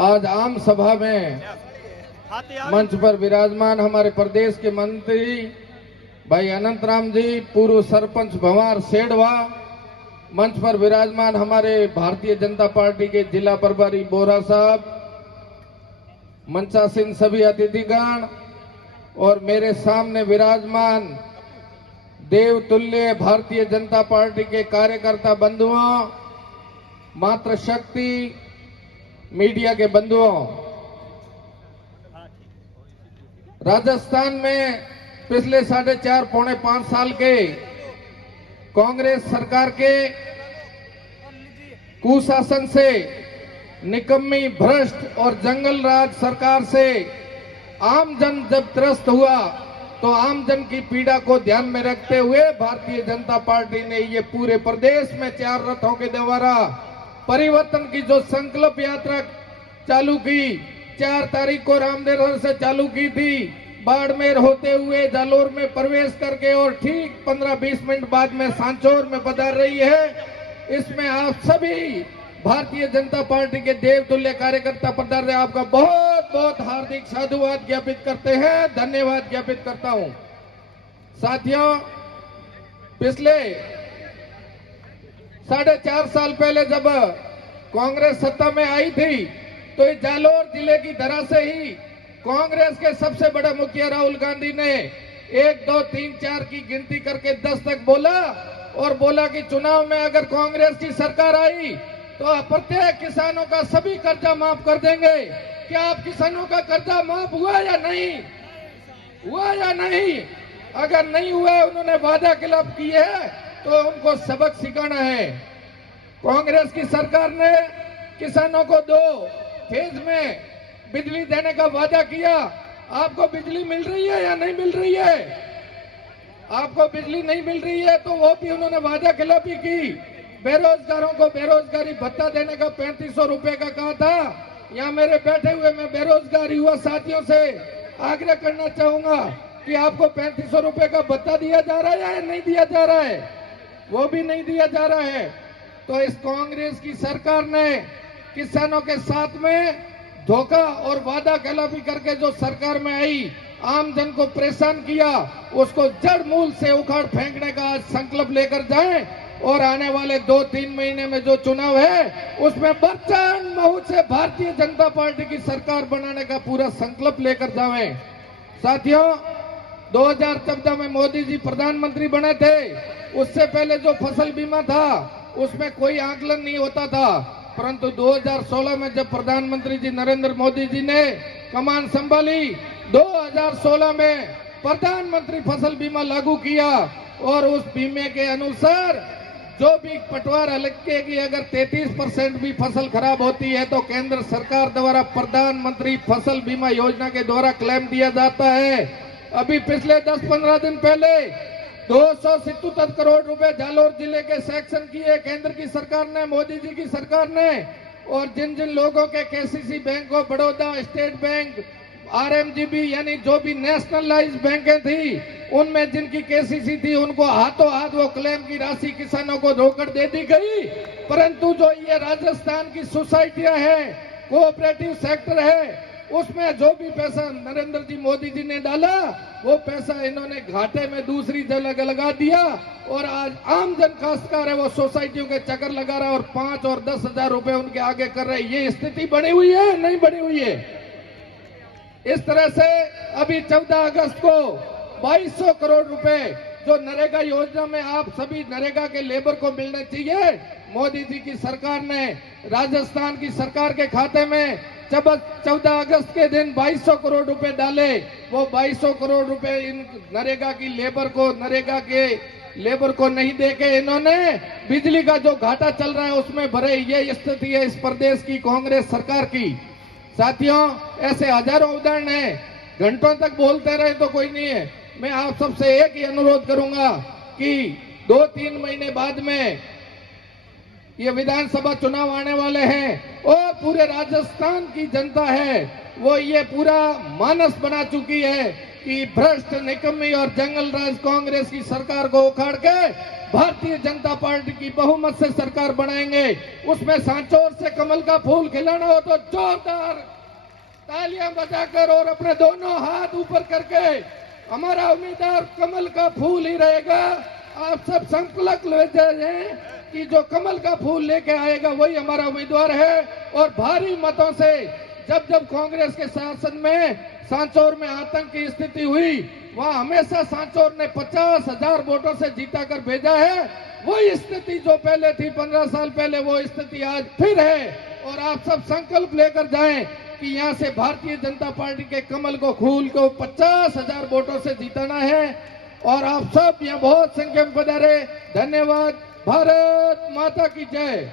आज आम सभा में मंच पर विराजमान हमारे प्रदेश के मंत्री भाई अनंत राम जी, पूर्व सरपंच भंवर सेड़वा, मंच पर विराजमान हमारे भारतीय जनता पार्टी के जिला प्रभारी बोरा साहब, मंचासीन सभी अतिथिगण और मेरे सामने विराजमान देवतुल्य भारतीय जनता पार्टी के कार्यकर्ता बंधुओं, मातृशक्ति मीडिया के बंधुओं, राजस्थान में पिछले 4.5 पौने 5 साल के कांग्रेस सरकार के कुशासन से, निकम्मी भ्रष्ट और जंगल राज सरकार से आम जन जब त्रस्त हुआ तो आम जन की पीड़ा को ध्यान में रखते हुए भारतीय जनता पार्टी ने ये पूरे प्रदेश में 4 रथों के द्वारा परिवर्तन की जो संकल्प यात्रा चालू की, 4 तारीख को रामदेवहर से चालू की थी, बाड़मेर होते हुए जालोर में प्रवेश करके और ठीक 15-20 मिनट बाद में सांचौर में पधार रही है। इसमें आप सभी भारतीय जनता पार्टी के देवतुल्य कार्यकर्ता पधार रहे, आपका बहुत बहुत हार्दिक साधुवाद ज्ञापित करते हैं, धन्यवाद ज्ञापित करता हूं। साथियों, पिछले 4.5 साल पहले जब कांग्रेस सत्ता में आई थी तो इस जालोर जिले की धरा से ही कांग्रेस के सबसे बड़े मुखिया राहुल गांधी ने 1, 2, 3, 4 की गिनती करके 10 तक बोला और बोला कि चुनाव में अगर कांग्रेस की सरकार आई तो प्रत्येक किसानों का सभी कर्जा माफ कर देंगे। क्या आप किसानों का कर्जा माफ हुआ या नहीं हुआ या नहीं? अगर नहीं हुआ, उन्होंने वादा खिलाफ किए है तो उनको सबक सिखाना है। कांग्रेस की सरकार ने किसानों को 2 फेज में बिजली देने का वादा किया। आपको बिजली मिल रही है या नहीं मिल रही है? आपको बिजली नहीं मिल रही है तो वो भी उन्होंने वादा खिलाफी की। बेरोजगारों को बेरोजगारी भत्ता देने का 3500 रुपए का कहा था। यहाँ मेरे बैठे हुए मैं बेरोजगार युवा साथियों से आग्रह करना चाहूंगा कि आपको 3500 रुपए का भत्ता दिया जा रहा है या नहीं दिया जा रहा है? वो भी नहीं दिया जा रहा है। तो इस कांग्रेस की सरकार ने किसानों के साथ में धोखा और वादा खिलाफी करके जो सरकार में आई, आम जन को परेशान किया, उसको जड़ मूल से उखाड़ फेंकने का आज संकल्प लेकर जाएं और आने वाले 2-3 महीने में जो चुनाव है उसमें प्रचंड बहुमत से भारतीय जनता पार्टी की सरकार बनाने का पूरा संकल्प लेकर जाएं। साथियों, 2014 में मोदी जी प्रधानमंत्री बने थे। उससे पहले जो फसल बीमा था उसमें कोई आकलन नहीं होता था, परंतु 2016 में जब प्रधानमंत्री जी नरेंद्र मोदी जी ने कमान संभाली, 2016 में प्रधानमंत्री फसल बीमा लागू किया और उस बीमे के अनुसार जो भी पटवार हल्के की अगर 33% भी फसल खराब होती है तो केंद्र सरकार द्वारा प्रधानमंत्री फसल बीमा योजना के द्वारा क्लेम दिया जाता है। अभी पिछले 10-15 दिन पहले 277 करोड़ रुपए जालोर जिले के सैंक्शन किए केंद्र की सरकार ने, मोदी जी की सरकार ने। और जिन जिन लोगों के KCC bank of Baroda, state bank, RMGB यानी जो भी नेशनलाइज बैंकें थी, उनमें जिनकी केसीसी थी उनको हाथों हाथ वो क्लेम की राशि किसानों को धोकर दे दी गई। परंतु जो ये राजस्थान की सोसाइटियां हैं, कोऑपरेटिव सेक्टर है, उसमें जो भी पैसा नरेंद्र जी मोदी जी ने डाला वो पैसा इन्होंने घाटे में दूसरी जगह लगा दिया और आज आम जन काश्तकार है वो सोसाइटियों के चक्कर लगा रहा है और 5 और 10 हजार रुपए उनके आगे कर रहे हैं। ये स्थिति बनी हुई है नहीं बनी हुई है? इस तरह से अभी 14 अगस्त को 2200 करोड़ रुपए जो नरेगा योजना में आप सभी नरेगा के लेबर को मिलने चाहिए, मोदी जी की सरकार ने राजस्थान की सरकार के खाते में जब 14 अगस्त के दिन 2200 करोड़ रुपए डाले। वो 2200 करोड़ रुपए इन नरेगा की लेबर को, नरेगा के लेबर को नहीं देके इन्होंने बिजली का जो घाटा चल रहा है उसमें भरे। ये स्थिति है इस प्रदेश की कांग्रेस सरकार की। साथियों, ऐसे हजारों उदाहरण हैं, घंटों तक बोलते रहे तो कोई नहीं है। मैं आप सबसे एक ही अनुरोध करूंगा कि 2-3 महीने बाद में ये विधानसभा चुनाव आने वाले हैं और पूरे राजस्थान की जनता है वो ये पूरा मानस बना चुकी है कि भ्रष्ट, निकम्मी और जंगल राज कांग्रेस की सरकार को उखाड़ के भारतीय जनता पार्टी की बहुमत से सरकार बनाएंगे। उसमें सांचौर से कमल का फूल खिलाना हो तो जोरदार तालियां बजाकर और अपने दोनों हाथ ऊपर करके हमारा उम्मीदवार कमल का फूल ही रहेगा। आप सब संकल्प ले जाएं कि जो कमल का फूल लेके आएगा वही हमारा उम्मीदवार है। और भारी मतों से जब जब कांग्रेस के शासन में सांचौर में आतंक की स्थिति हुई, वहां हमेशा सांचौर ने 50,000 वोटों से जीता कर भेजा है। वही स्थिति जो पहले थी 15 साल पहले, वो स्थिति आज फिर है। और आप सब संकल्प लेकर जाएं कि यहां से भारतीय जनता पार्टी के कमल को फूल को 50,000 वोटों से जीताना है। और आप सब यहाँ बहुत संख्या में पधारे। धन्यवाद। भारत माता की जय।